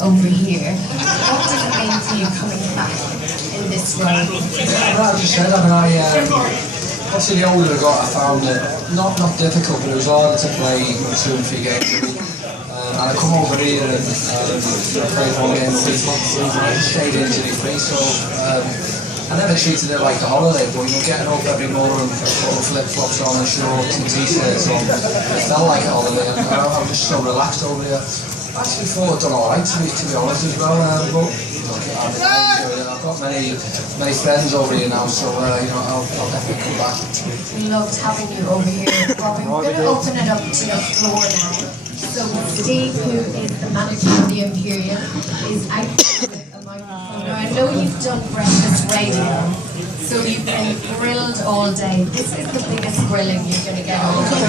over here. What does it mean to you coming back in this role? Well, as you said, I mean, obviously the older I got, I found it not difficult, but it was harder to play 2 and 3 games a week. And I come over here and played 1 game a week, stayed injury free, so I never treated it like a holiday, but getting up every morning, putting flip-flops on and shorts and t-shirts on, it felt like a holiday, and I was just so relaxed over here. I actually thought I'd done alright, to be honest, as well, but I've got many friends over here now, so I'll definitely come back. We loved having you over here, Robbie. We're going to open it up to the floor now. So Steve, who is the manager of the Imperial, is out with a microphone. Now I know you've done breakfast radio, so you've been grilled all day. This is the biggest grilling you're going to get all day.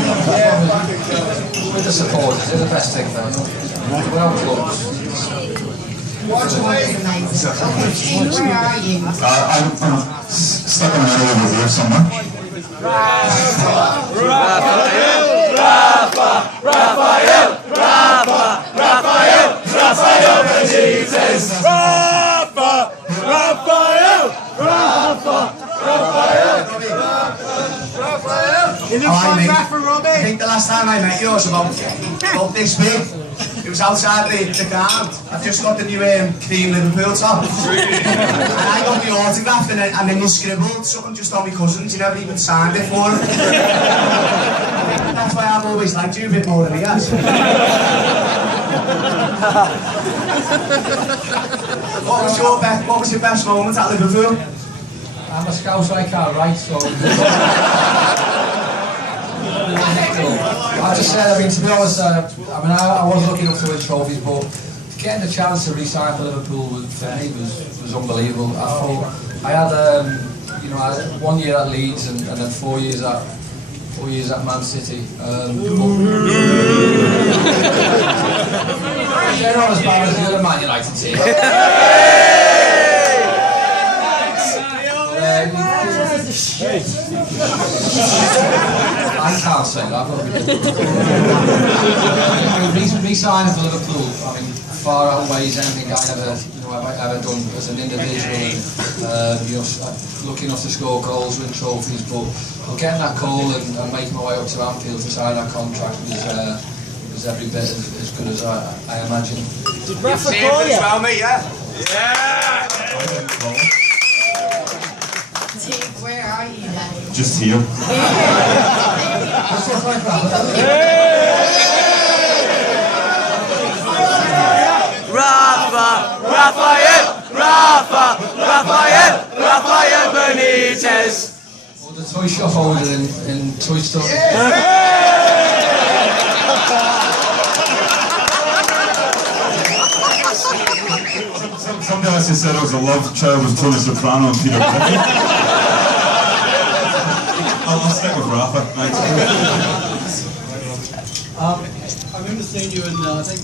With the supporters, they're the best thing, man. Well close. Amazing. Okay, Steve, where are you? I'm stuck in the middle over here somewhere. Rafael Benitez. Rafael. You look like Rafa, Robbie. I think the last time I met you was about this week. It was outside the ground. I've just got the new cream Liverpool top. And I got the autograph and then you scribbled something just on my cousins. You never even signed it for them. That's why I've always liked you a bit more than he has. What was your best moment at Liverpool? I'm a scout, so I can't write, so... I just said, I mean, to be honest, I was looking up to win trophies, but getting the chance to re-sign for Liverpool for me was unbelievable. I thought I had, I had 1 year at Leeds and then 4 years at Man City. They're not as bad as the other Man United team. I can't say that. Re-signing for Liverpool, I mean, far outweighs anything I've ever done as an individual. Lucky enough to score goals, win trophies, but getting that goal and making my way up to Anfield to sign that contract was every bit as good as I imagined. Did Rafa call you? Well, mate, yeah. Steve, where are you then? Just here. Rafael Benitez. Or the toy shop owner in Toy Story. Some guys just said I was a love child with Tony Soprano and Peter Griffin. I'll stick with Rafa. Thanks. I remember seeing you in, I think,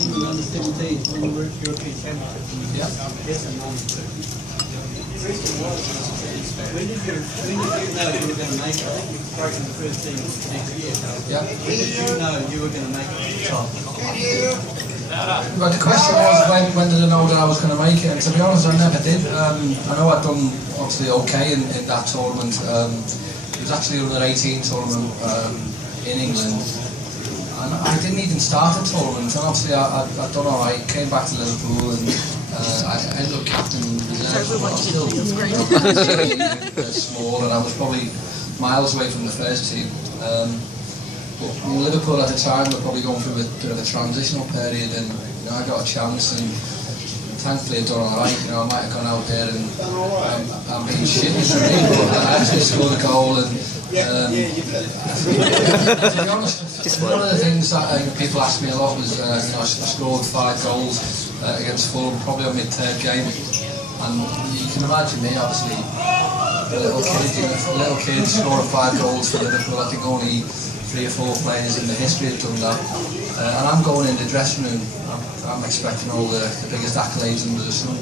England under 17 when you were European Championship. Yeah. Yes, and the question was, when did you know you were going to make it? I think you broke in the first team next year. Yeah. When did you know you were going to make it to the top? But the question was, when did I know that I was going to make it? And to be honest, I never did. I know I'd done obviously okay in that tournament. It was actually under 18 tournament in England. And I didn't even start the tournament, and obviously I'd done alright, came back to Liverpool and I ended up captaining reserves, but I was still small and I was probably miles away from the first team. But Liverpool at the time were probably going through a bit of a transitional period, and I got a chance and thankfully I've done alright. I might have gone out there and I'm being shitty for me, but I actually scored a goal and to be honest, one of the things that people ask me a lot was, I scored 5 goals against Fulham, probably on my 3rd game, and you can imagine me, obviously, a little kid scoring 5 goals for Liverpool. I think only 3 or 4 players in the history have done that, and I'm going in the dressing room. I'm expecting all the biggest accolades under the sun.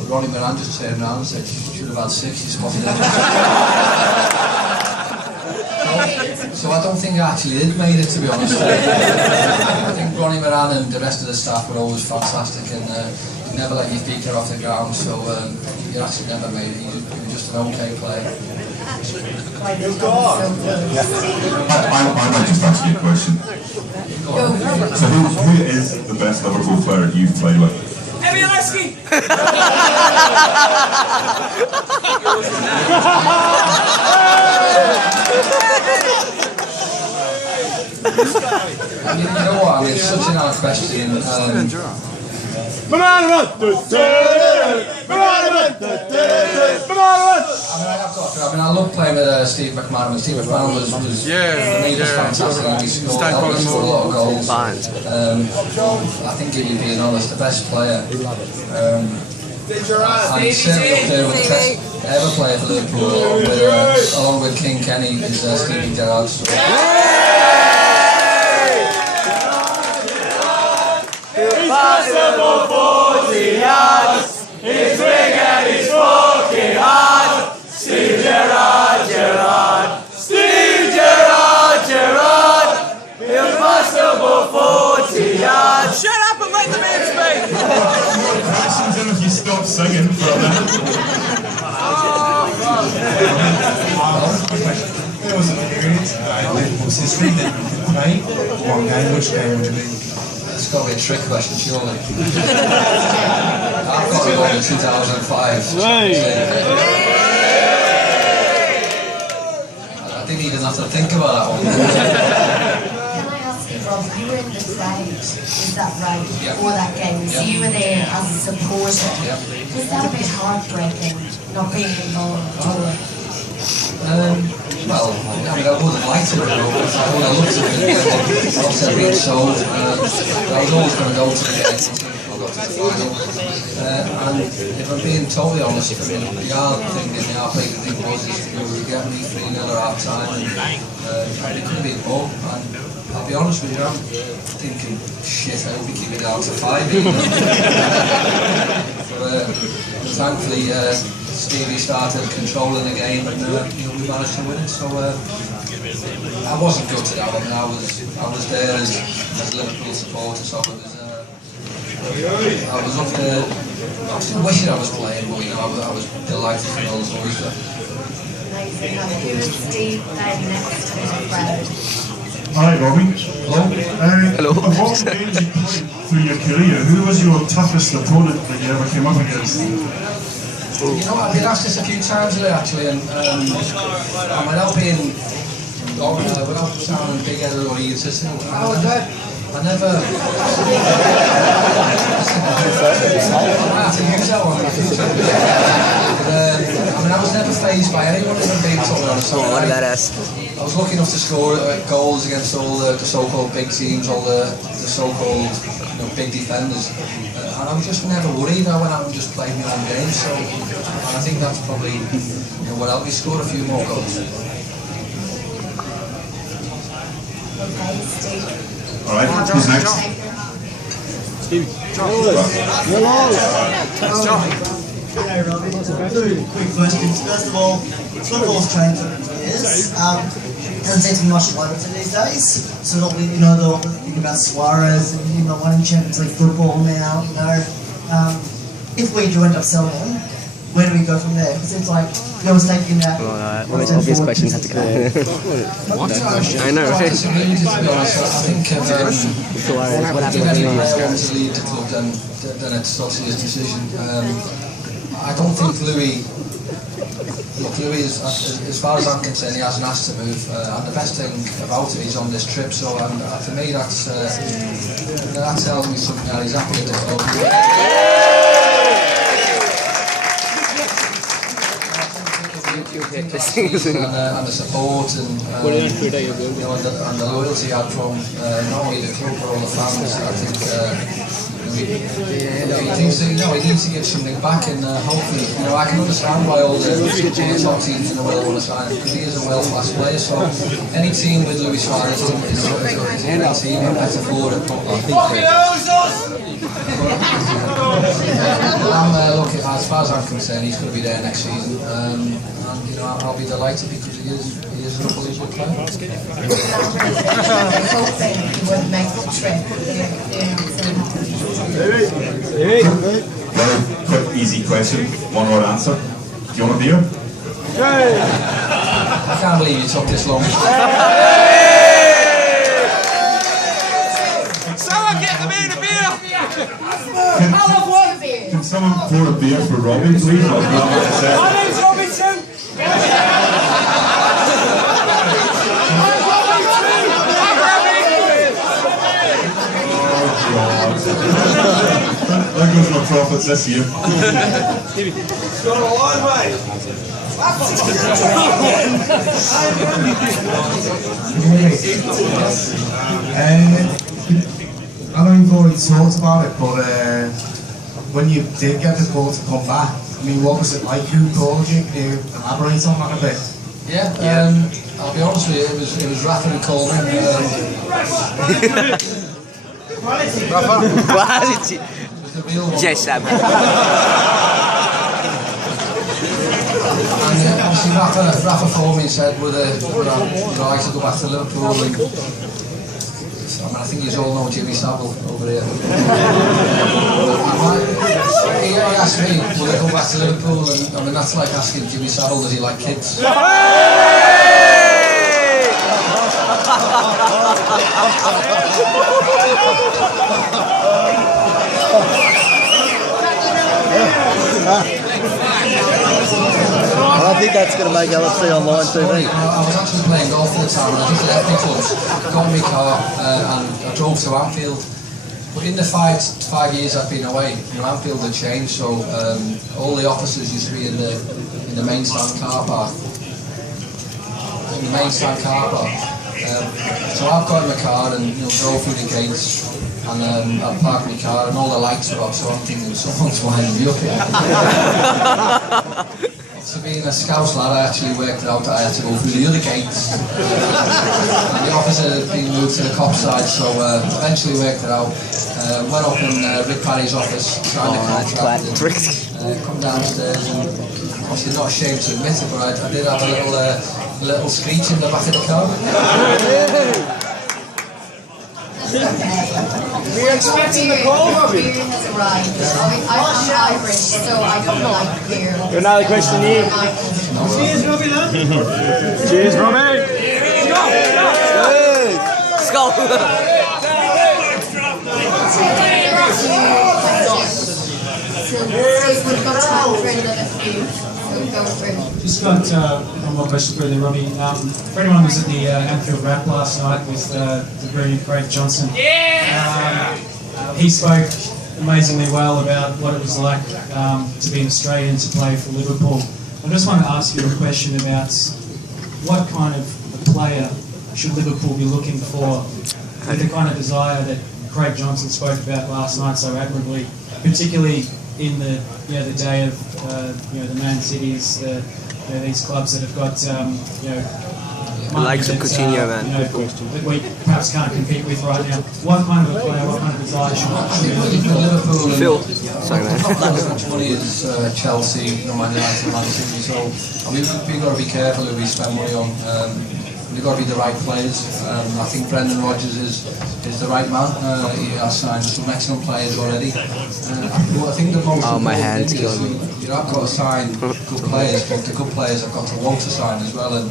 But Ronnie Moran just turned around and said, "You should have had 6. You spotted it." So I don't think I actually did made it, to be honest. I think Ronnie Moran and the rest of the staff were always fantastic, and you never let your feet off the ground, so you actually never made it. You were just an okay player. I might just ask you a question. So who is the best Liverpool player you've played with? Ebialeski! You know what, I mean, it's such an hard question. I love playing with Steve McManaman. Steve McManaman was for me was fantastic. He scored a lot of goals. I think, if you're being honest, the best player. And certainly up there with the best ever player for Liverpool, along with King Kenny, is Stevie Gerrard. Impossible 40 yards, his ring and his fucking hard. Steve Gerrard, Gerrard, Steve Gerrard, Gerrard. Impossible 40 yards. Shut up and let the man speak. Questions in if you stop singing for a minute. There was a period in Liverpool's history that you could play one game. Which game would it be? It's got to be a trick question, surely. I've got to go to 2005. I didn't even have to think about that one. Can I ask you, Rob, you were in the crowd, is that right, for that game? So you were there as a supporter. Was that a bit heartbreaking, not being involved or? Well, I mean, I wouldn't like to go, but I would have looked at it. Obviously, I've been sold. I was always going to go to the game until I got to the final. And if I'm being totally honest, the hard thing in the heartbreaking thing was we were getting me 3-0 at half time, and it could have been more. And I'll be honest with you, I'm thinking, shit, I hope we keep it down to 5. But thankfully, Stevie started controlling the game, and we managed to win it. So I wasn't gutted out. I mean, I was there as a Liverpool supporter, so I was up there. I was wishing I was playing, but I was delighted for those boys. Amazing. And who is Steve playing next to the crowd? Hi, Robbie. Hello. Of all the games you played through your career, who was your toughest opponent that you ever came up against? You know, I've been asked this a few times today, actually, and without being, without sounding big-headed or egotistical, I never. I have to use that one. I was never fazed by anyone, if I'm being totally honest. I was lucky enough to score goals against all the so-called big teams, all the so-called big defenders, and I was just never worried. I went out and just played my own game. So, and I think that's probably what helped me score a few more goals. Alright, who's next? Steve. Hey Robbie, two quick questions. First of all, football's changed over the years. Doesn't seem to be much like it these days. So they're all thinking about Suarez and wanting Champions League football now. If we do end up selling him, where do we go from there? Because it's like you was thinking that. All those obvious questions have to come. I know, right? I think if any player wants to leave the club, then it's obviously his decision. I don't think Louis. Look, Louis, as far as I'm concerned, he hasn't asked to move, and the best thing about it, he's on this trip. So, for me, that tells me something that he's happy with the club. And the support and the loyalty he had from not only the club but all the fans. I think he needs to give something back, and hopefully, I can understand why all the top teams in the world want to sign him, because he is a world-class player. So any team with Luis Suarez is a great team, and better forward at look, as far as I'm concerned, he's going to be there next season, and I'll be delighted because he is an unbelievable player. I hope that he would make the trip. Very quick, easy question, one word answer. Do you want a beer? I can't believe you took this long. Someone get the man a beer! Can someone pour a beer for Robbie, please? My name's Robbie too! There goes my profits this year. It's got a line, mate! I know you've already talked about it, but when you did get the call to come back, I mean, what was it like? Who called you? Can you elaborate on that a bit? Yeah, I'll be honest with you, it was Rafa who called me. Quality. The real one. Yes, Sam. And obviously Rafa phoned me and said, would I like to go back to Liverpool? And, I mean, I think you all know Jimmy Savile over here. He asked me, would I go back to Liverpool? And I mean, that's like asking Jimmy Savile, does he like kids? I think that's going to make LFC online TV. I was actually playing golf at the time and I just left my clubs, got in my car and I drove to Anfield. But in the five years I've been away, Anfield had changed, so all the offices used to be in the main stand car park. In the main stand car park. So I've got in my car and drove through the gates. And I parked my car and all the lights were off, so I'm thinking someone's winding me up here. So being a Scouse lad, I actually worked it out that I had to go through the other gates. And the officer had been moved to the cop side, so eventually worked it out. Went up in Rick Parry's office, signed the contract, and come downstairs, and obviously not ashamed to admit it, but I did have a little screech in the back of the car. We're expecting the call, Robbie. Beer has arrived. I'm Irish, so I don't like beer. Another question here. Cheers, Robbie, lad! Cheers, Robbie. Skull. Just got one more question for you, Robbie. For anyone who was at the Anfield Rap last night with the very great Johnson, he spoke amazingly well about what it was like to be an Australian, to play for Liverpool. I just want to ask you a question about what kind of a player should Liverpool be looking for, with the kind of desire that Craig Johnson spoke about last night so admirably, particularly in the day of the Man Cities, these clubs that have got Likes of Coutinho, man. that we perhaps can't compete with right now. What kind of a player, what kind of desire should Liverpool Phil. Sorry, man. not as much money as Chelsea, Man United, Man City, so we've got to be careful who we spend money on. We've got to be the right players. I think Brendan Rodgers is the right man. He has signed some excellent players already. I think the most my important hand's thing is killing me. you have got to sign good players, but the good players have got to want to sign as well. And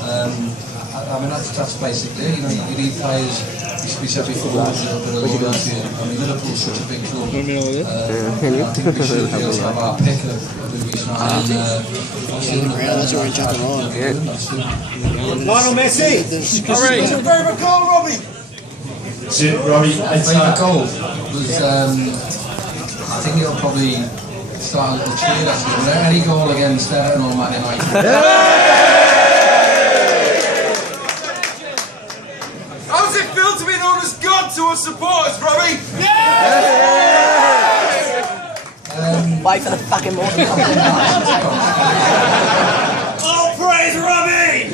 I mean that's basically it. You need players. We said before, a little bit of loyalty. I mean, Liverpool's such a big club. I think we should be able to have our pick of who we sign. Lionel Messi! What's your favourite goal, Robbie? Robbie, favourite goal was, I think it'll probably start a little cheer actually. Any goal against Everton or Man United. How's it feel to be known as God to our supporters, Robbie? Wait for the fucking morning. All praise Robbie!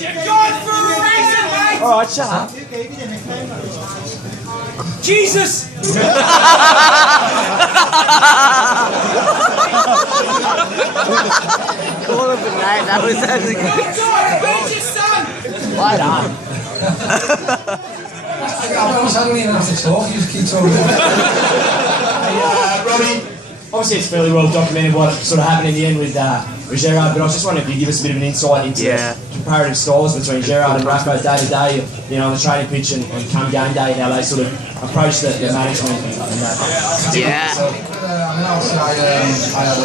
You're God for a reason, mate! Alright, shut up. Jesus! Come on, That was Right on. I don't even have to talk, you just keep talking. Robbie, obviously it's fairly well documented what sort of happened in the end with Gerrard, but I was just wondering if you could give us a bit of an insight into the comparative styles between Gerrard and Rafa day to day, you know, on the training pitch and come game day, how they sort of approach the management and that. Yeah. So, I mean, obviously I had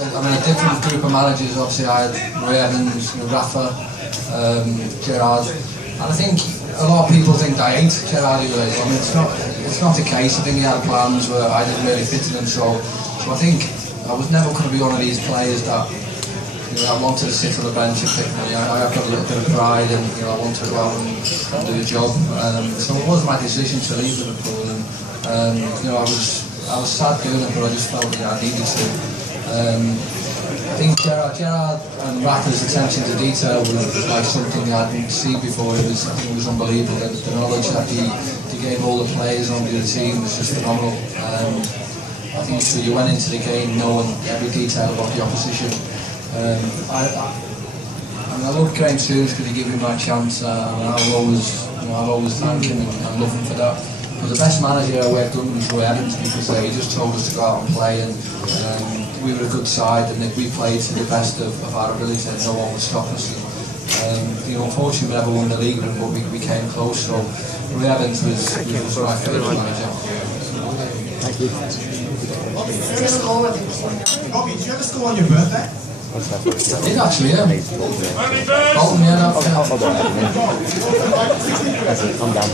a different group of managers. Obviously I had Roy Evans, Rafa, Gerrard, and I think a lot of people think I hate Gerrard. I mean, it's not the case. I think he had plans where I didn't really fit in them, so I think I was never going to be one of these players that I wanted to sit on the bench and pick me. I've got a little bit of pride, and I wanted to go out and do a job. So it was my decision to leave Liverpool, and I was sad doing it, but I just felt I needed to. I think Gerrard and Rafa's attention to detail was like something I hadn't seen before. I think it was unbelievable. The knowledge that he gave all the players on the team was just phenomenal. I think you went into the game knowing every detail about the opposition. I love Graham Souness because he gave me my chance, and I'll always thank him and love him for that. But the best manager I worked under was Roy Evans, because he just told us to go out and play, and we were a good side, and if we played to the best of our ability, no one would stop us. Unfortunately we never won the league, but we came close, so Roy Evans was my favourite manager. Thank you. Robbie, did you ever score on your birthday? I did actually, yeah. Bolton, yeah. I'm down.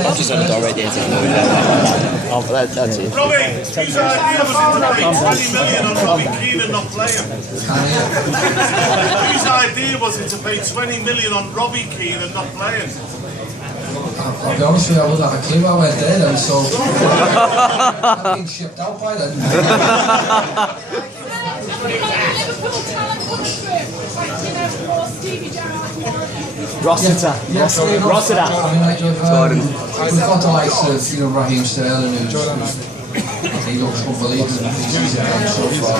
I've just had a direct answer. Oh, that's it. Robbie, whose idea was it to pay 20 million on Robbie Keane and not play him? Whose idea was it to pay 20 million on Robbie Keane and not play him? I'll be honest with you, I wouldn't have a clue I went there then, so I've been shipped out by then. Rossiter. I mean, like, we've got the likes of Raheem Sterling, he looks unbelievable in the things he's done so far.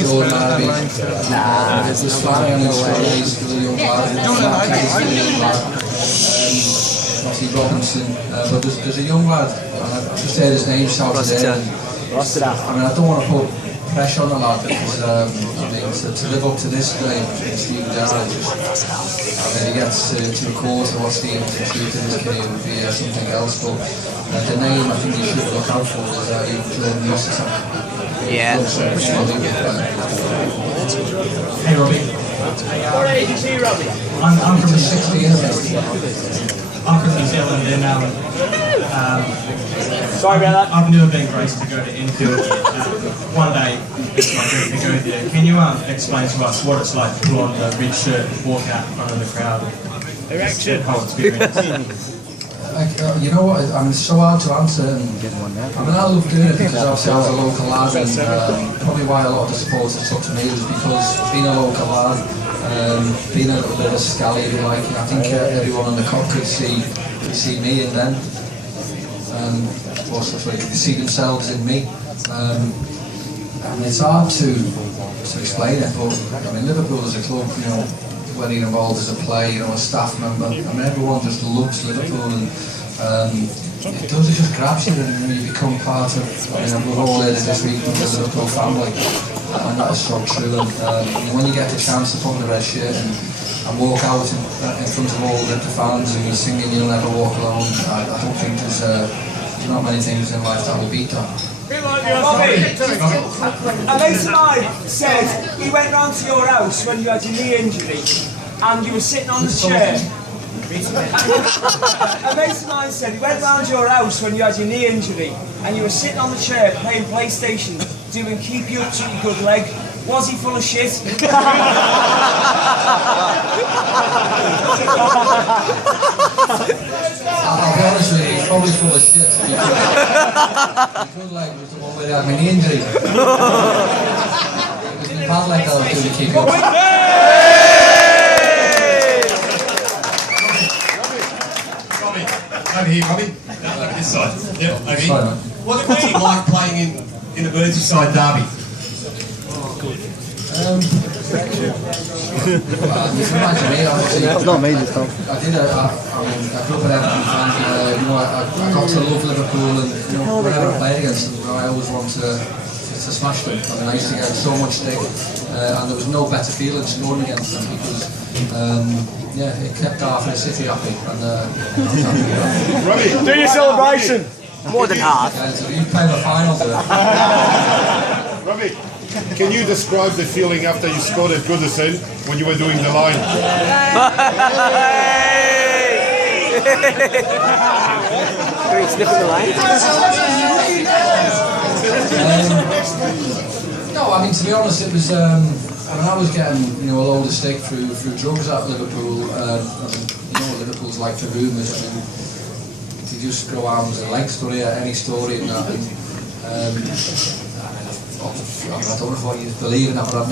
Jordan Harvey, there's Flannery on his shoulder, he's still a young lad. Obviously Robinson, but there's a young lad, I've just heard his name shouted there. I mean, I don't want to put pressure on the lad, because to live up to this game, Steve Gerrard, he gets to a quarter what Steve can achieve in his career would be something else, but the name I think he should look out for is Jordan Rossiter. Yeah. Hey Robbie. What age is he, Robbie? I'm from 60 years. I'm from New Zealand, and Sorry about that. I've never been graced to go to Enfield. One day it's my dream to go there. Can you explain to us what it's like to put on the red shirt and walk out in front of the crowd? Erection. Whole experience. You know what? I mean, it's so hard to answer. And, I love doing it because obviously I was a local lad, and probably why a lot of the supporters took to me was because being a local lad, being a little bit of a scally, if you like. I think everyone on the cop could see me in them. Also, they could see themselves in me. I mean, it's hard to explain it, but I mean, Liverpool as a club, when you're involved as a player, a staff member, I mean, everyone just loves Liverpool, and it just grabs you, and you become part of. I mean, we're all here this week with the Liverpool family, and that is so true. And when you get the chance to put on the red shirt and walk out in front of all the fans and you're singing "You'll Never Walk Alone," I don't think there's not many things in life that will beat that. Robbie, a mate of mine said he went round to your house when you had your knee injury and you were sitting on the chair. A mate of mine said he went round your house when you had your knee injury and you were sitting on the chair playing PlayStation, doing keep you up to your good leg. Was he full of shit? I'll be honest with you, he's probably full of shit. The good leg was the one where he had my knee injury. It was the bad leg that I was doing to keep you up. Robbie, over here, Robbie. No, over this side. Yep, over here. What's it like playing in the Merseyside derby? Well, you can imagine me, obviously. It's not me this time. I grew up an Everton fan. I got to love Liverpool, and whenever I played against them, I always wanted to smash them. I mean, I used to get so much stick, and there was no better feeling scoring against them because, it kept Arthur City happy. And Robbie, do your celebration. More than half. You play the final there. Robbie, can you describe the feeling after you scored at Goodison when you were doing the line? Are you sniffing the line? No, I mean, to be honest, it was. I was getting a load of stick through drugs at Liverpool. Liverpool's like the rumours to just grow arms and legs to hear any story and that. I don't know what you believe in that, but I've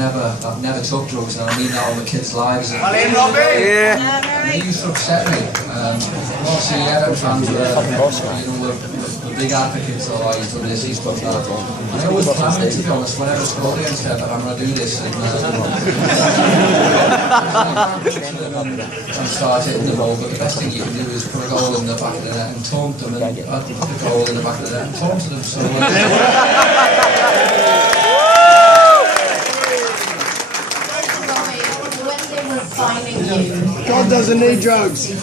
never took drugs, and I mean that on the kids' lives. And it used to upset me. Obviously, Everton fans were big advocates of he's done this, he's done that. And I always planned it, to be honest, whenever I scored against Everton, I'm going to do this. And start hitting the ball, but the best thing you can do is put a goal in the back of the net and taunt them, and I'd put a goal in the back of the net and taunted them. So, finding you. God doesn't need drugs. At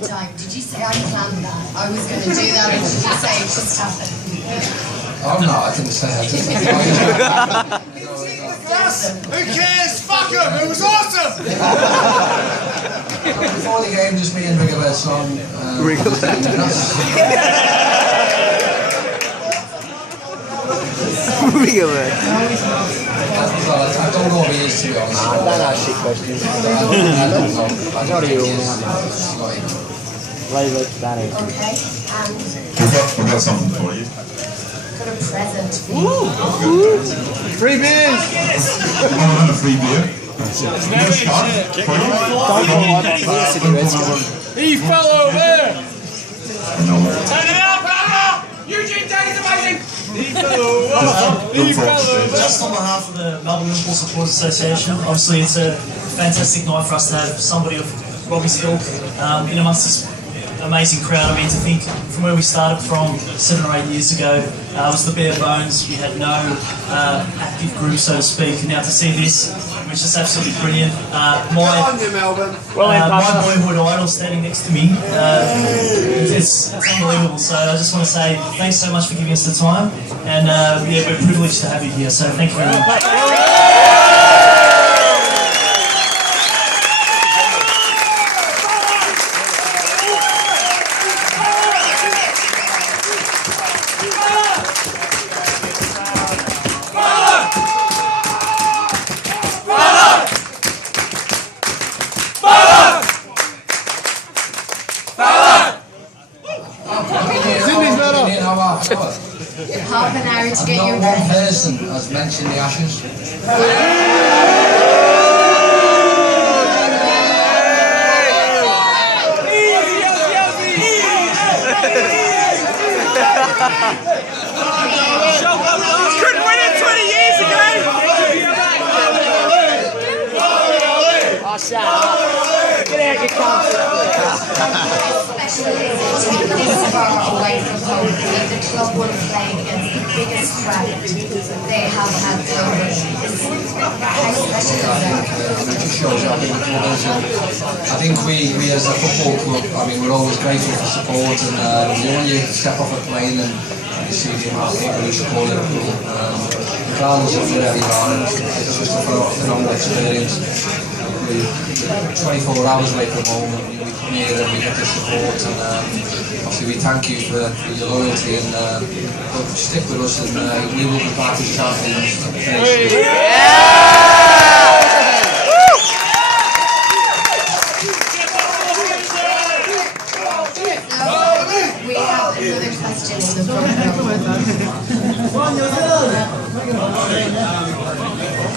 the time. Did you say I planned that? I was going to do that, and did you say it just happened? Oh no, I didn't say I just. Who cares? Fuck him! It was awesome! Before the game, just me and Rigobert song. Rigobert. Well, I don't know what he is, to be honest. I don't ask shit questions. I don't know. I don't know. Okay, and We've got something for you. got a present for you. Free beers. A free beer. He fell over there. Turn it up, brother! Eugene Day's amazing! He fell over. Just on behalf of the Melbourne Liverpool Supporters Association, obviously it's a fantastic night for us to have somebody of Robbie's ilk in amongst this amazing crowd. I mean, to think from where we started from 7 or 8 years ago, it was the bare bones. We had no active group, so to speak. Now to see this, which is absolutely brilliant. My boyhood idol standing next to me. It's unbelievable. So I just want to say thanks so much for giving us the time, and we're privileged to have you here. So thank you very much. Half an hour to get Not your one breath. person has mentioned the Ashes. Couldn't win it 20 years ago! Oh, shut up. Get out, you cunt. Especially this far away from home, that the club were playing against the biggest threat they have had globally. How special is that? It just shows how big the club is. I think we as a football club, I mean, we're always grateful for support, and when you step off a plane and you see the amount of people who support Liverpool, regardless of wherever you are, it's just a phenomenal experience. 24 hours away from home, and we come here and we get the support, and obviously we thank you for your loyalty, and stick with us, and we will be back as champions. We have another question in the front row.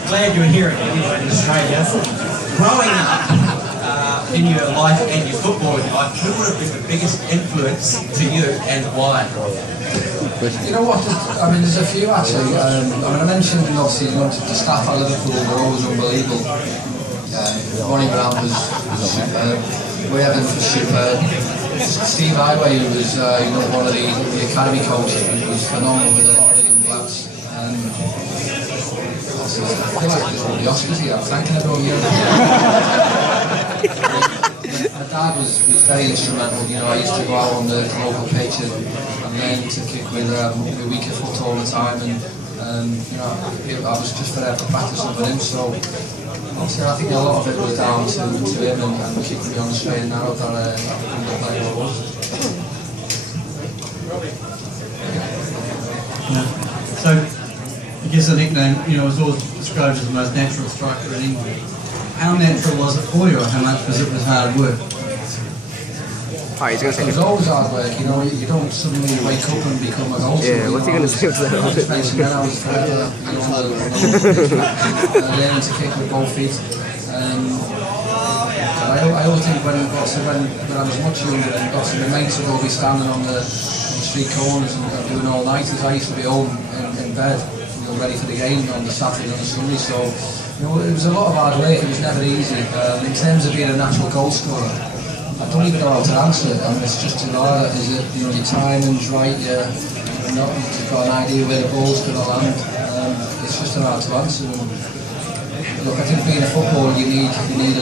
Glad you're here again in Australia. Growing up in your life and your footballing life, who would have been the biggest influence to you and why? question. You know what? I mean, there's a few actually. I mean, I mentioned obviously the staff at Liverpool were always unbelievable. Ronnie Brown was superb. Ray Evans was superb. Steve Highway, who was one of the academy coaches, was phenomenal with a lot of the young lads. I feel like there's all the Oscars here. I'm thanking everyone here. My dad was very instrumental. I used to go out on the local pitch and learn to kick with a weaker foot all the time, and I was just there for practice with him. So obviously, I think a lot of it was down to him and keeping me on the straight and narrow that I became the player I was. Yeah. So, I guess the nickname, was always described as the most natural striker in England. How natural was it for you, or how much was it hard work? Oh, he's going to say it was always hard work, you don't suddenly wake up and become a goalkeeper. Yeah, what's he going to say to that? I was learning to kick with both feet. I always think when I was much younger, and the mates would all be standing on the street corners and doing all-nighters, I used to be home in bed, ready for the game on the Saturday and the Sunday, so it was a lot of hard work. It was never easy. In terms of being a natural goal scorer, I don't even know how to answer it. I mean, it's just too hard. Is it your timing's right? You've got an idea where the ball's going to land. It's just hard to answer. Look, I think being a footballer, you need a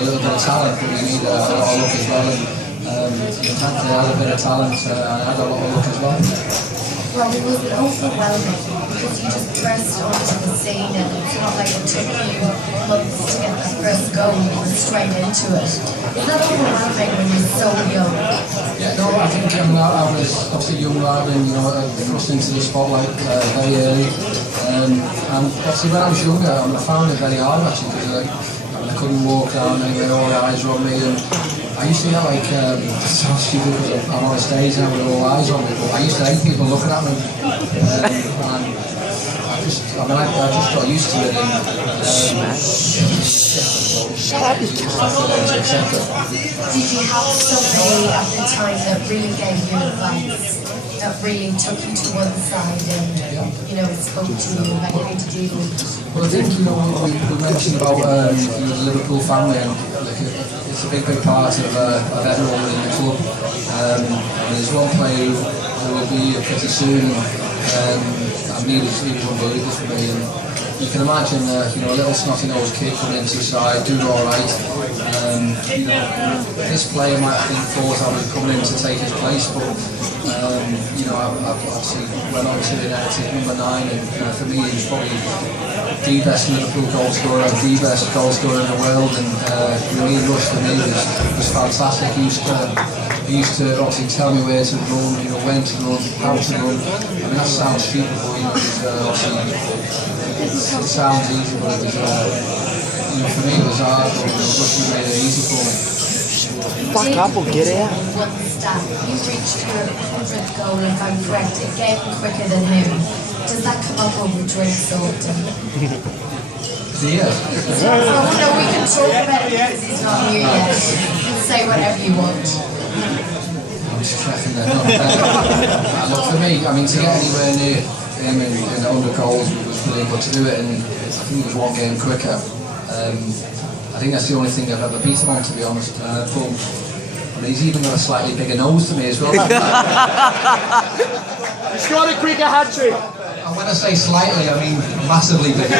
little bit of talent, but you need a lot of luck as well. And thankfully, I had a bit of talent, and I had a lot of luck as well. Robbie, was it overwhelming because you just burst onto the scene and it's not like it took you months to get that first goal, you were straight into it? Is that overwhelming when you're so young? Yeah, no, I think I was obviously young lad and thrust into the spotlight very early. And obviously when I was younger, I found it very hard actually because I couldn't walk down anywhere, all the eyes were on me. And I used to get it sounds stupid because I'm on a stage now with all eyes on me, but I used to hate people looking at me. And I just got used to it. Shut up, you Did you have somebody at the time that really gave you advice, that really took you to one side and spoke to you about how to deal with it? Well, I think we mentioned about the Liverpool family, and it's a big part of everyone within the club. And there's one player who will be here pretty soon, and he was unbelievable for me. And you can imagine, a little snotty-nosed kid coming into the side, doing all right. This player might have thought I was coming in to take his place, but I obviously went on to United number 9, and for me, he was probably the best Liverpool goal scorer, the best goal scorer in the world, and he rushed for me was fantastic. He used to obviously tell me where to run, when to run, how to run. I mean, that sounds stupid, but it sounds easy, but it was, for me it was hard, but rushing made it easy for me. Fuck up or get out. One stat, you reached your 100th goal, if I'm correct, a game quicker than him. Does that come up over drinks often? Yes. No, we can talk about it because he's not here yet. You can say whatever you want. I'm just cracking that up. Look, for me, I mean, to get anywhere near him in the 100 goals was brilliant, but to do it in, I think it was one game quicker. I think that's the only thing I've ever beaten on, to be honest. But he's even got a slightly bigger nose to me as well. He's got a quicker hat-trick. And when I say slightly, I mean massively bigger.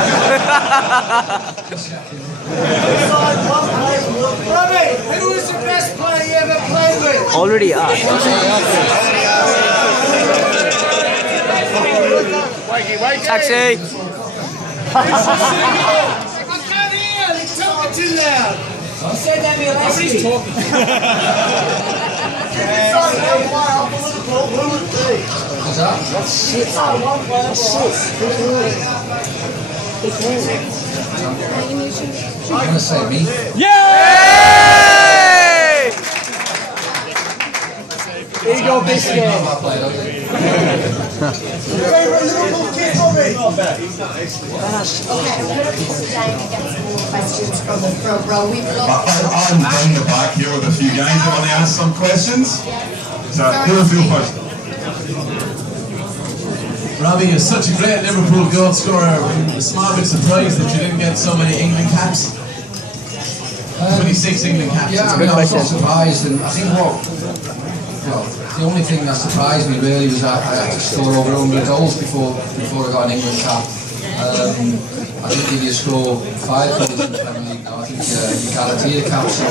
Robbie, who was the best player you ever played with? Already asked. Taxi! I can't hear, they're talking too loud. You said that me last week. Nobody's talking. What's that? That's shit. That's shit. I'm going to say me. Yay! Here you go, Biscuit. Favourite Liverpool kid, Robbie? Not bad. Okay, I'm going to come down and get some more questions from the front row. We've lost. I'm in the back here with a few guys who want to ask some questions. So, here's your question. Robbie, you're such a great Liverpool goal scorer. I'm a small bit surprised that you didn't get so many England caps. 26 England caps. Yeah, I mean, I was not surprised, and I think the only thing that surprised me really was that I had to score over 100 goals before I got an England cap. I think if you score 5 goals in the Premier League now, I think you guarantee a cap. So,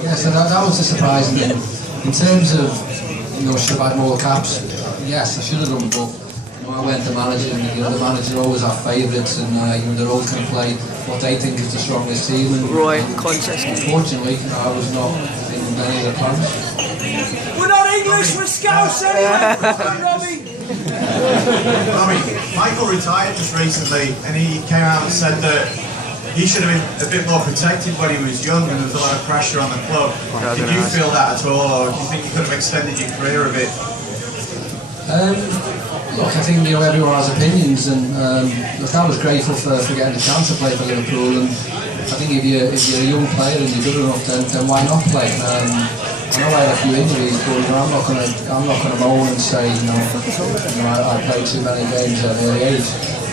yeah, so that was the surprising thing. In terms of, should have had more caps, yes, I should have done, but I went to manager, and the managers always have favourites, and they're all going to play what they think is the strongest team. And unfortunately, I was not in any of the plans. We're not English, we're Scouse anyway. Robbie. Robbie, Michael retired just recently, and he came out and said that he should have been a bit more protected when he was young, and there was a lot of pressure on the club. Did you feel that at all, or do you think you could have extended your career a bit? Look, I think everyone has opinions, and look, I was grateful for getting the chance to play for Liverpool, and I think if you're a young player and you're good enough, then why not play? I know I had a few injuries, but I'm not going to moan and say I played too many games at an early age.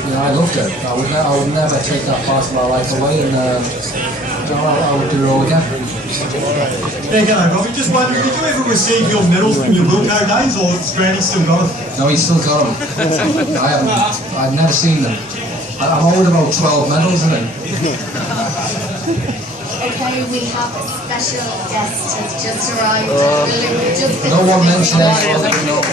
I loved it. I would never take that part of my life away, and I would do it all again. There you go, Robbie. Just wondering, did you ever receive your medals from your Wilco days, or has Granny still got them? No, he's still got them. I've never seen them. I'm holding about 12 medals in it. Okay, we have a special guest has just arrived. No one mentioned anyone.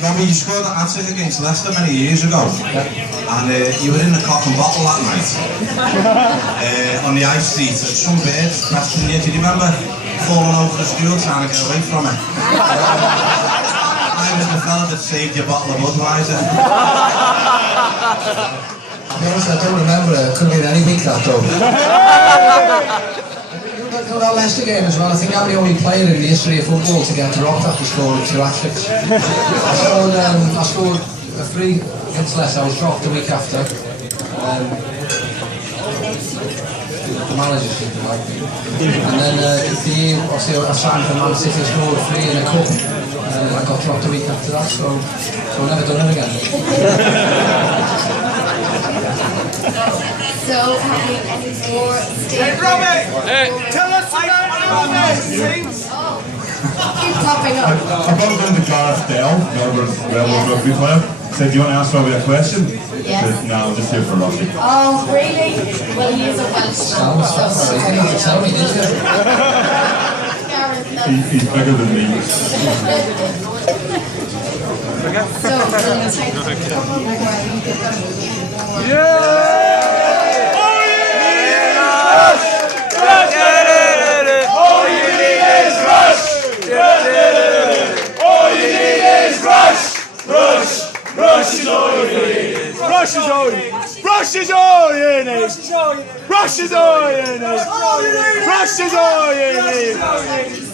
Robbie, you scored a hat-trick against Leicester many years ago, and you were in the cock and bottle that night on the ice seat. Some bird questioned you. Do you remember falling over the stool trying to get away from it? I was the fella that saved your bottle of Budweiser. To be honest, I don't remember it. It could have been any week that though. That Leicester game as well, I think I'm the only player in the history of football to get dropped after scoring 2 hat-tricks. I scored a 3 against Leicester. I was dropped the week after. The manager seemed to like me. And then the year, obviously, I signed for Man City, I scored 3 in a cup. I got dropped the week after that, so I've never done it again. So, have we any more statements? Hey, Robbie! Tell us about one of our best teams! Keep popping up. I bumped into Gareth Dell, Melbourne rugby player. Said, do you want to ask Robbie a question? Yes. Said, no, I'm just here for Robbie. Oh, really? Well, he is a Welshman. You didn't have to tell me, did you? He's bigger than me. So, we'll take a couple more and you get them more. Rush is all you need! Rush is all you need! Rush is all you need! Rush is all you need!